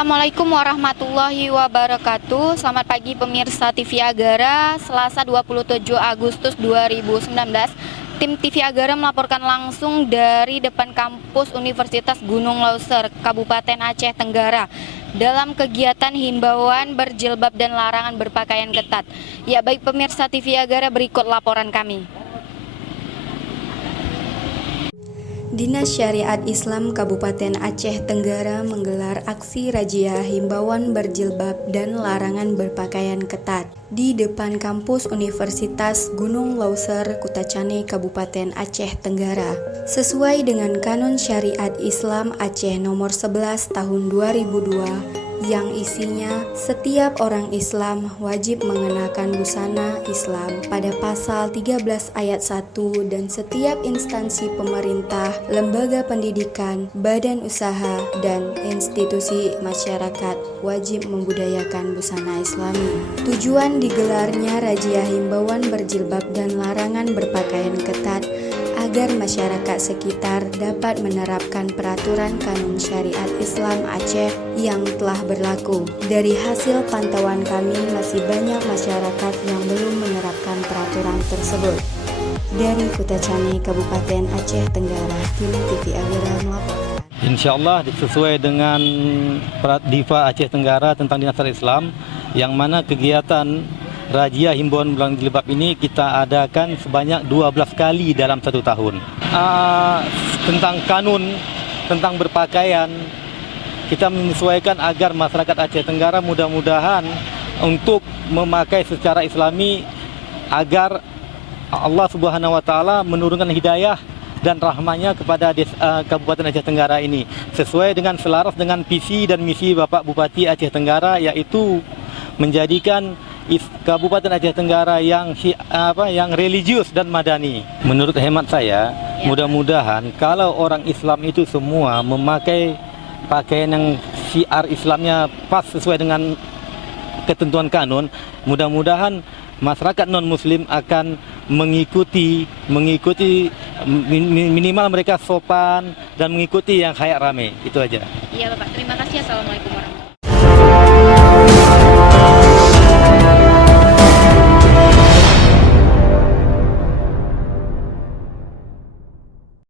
Assalamualaikum warahmatullahi wabarakatuh. Selamat pagi pemirsa TV Agara. Selasa 27 Agustus 2019, tim TV Agara melaporkan langsung dari depan kampus Universitas Gunung Leuser, Kabupaten Aceh Tenggara, dalam kegiatan himbauan berjilbab dan larangan berpakaian ketat. Ya, baik pemirsa TV Agara, berikut laporan kami. Dinas Syariat Islam Kabupaten Aceh Tenggara menggelar aksi razia himbauan berjilbab dan larangan berpakaian ketat di depan kampus Universitas Gunung Leuser, Kutacane, Kabupaten Aceh Tenggara. Sesuai dengan Kanun Syariat Islam Aceh nomor 11 tahun 2002 yang isinya setiap orang Islam wajib mengenakan busana Islam pada pasal 13 ayat 1 dan setiap instansi pemerintah, lembaga pendidikan, badan usaha, dan institusi masyarakat wajib membudayakan busana Islami. Tujuan digelarnya razia himbauan berjilbab dan larangan berpakaian ketat agar masyarakat sekitar dapat menerapkan peraturan Kanun Syariat Islam Aceh yang telah berlaku. Dari hasil pantauan kami, masih banyak masyarakat yang belum menerapkan peraturan tersebut. Dari Kutacane, Kabupaten Aceh Tenggara, tim TV Agara melaporkan. Insya Allah sesuai dengan Diva Aceh Tenggara tentang Dinas Syariat Islam, yang mana kegiatan razia himbauan berjilbab ini kita adakan sebanyak 12 kali dalam satu tahun. Tentang kanun, tentang berpakaian, kita menyesuaikan agar masyarakat Aceh Tenggara mudah-mudahan untuk memakai secara Islami agar Allah Subhanahu Wa Taala menurunkan hidayah dan rahmanya kepada Kabupaten Aceh Tenggara ini, sesuai dengan selaras dengan visi dan misi Bapak Bupati Aceh Tenggara, yaitu menjadikan Kabupaten Aceh Tenggara yang religius dan madani. Menurut hemat saya, mudah-mudahan kalau orang Islam itu semua memakai pakaian yang syiar Islamnya pas sesuai dengan ketentuan kanun, mudah-mudahan masyarakat non-muslim akan mengikuti minimal mereka sopan dan mengikuti yang khayak rame. Itu aja. Iya Bapak, terima kasih. Assalamualaikum warahmatullahi wabarakatuh.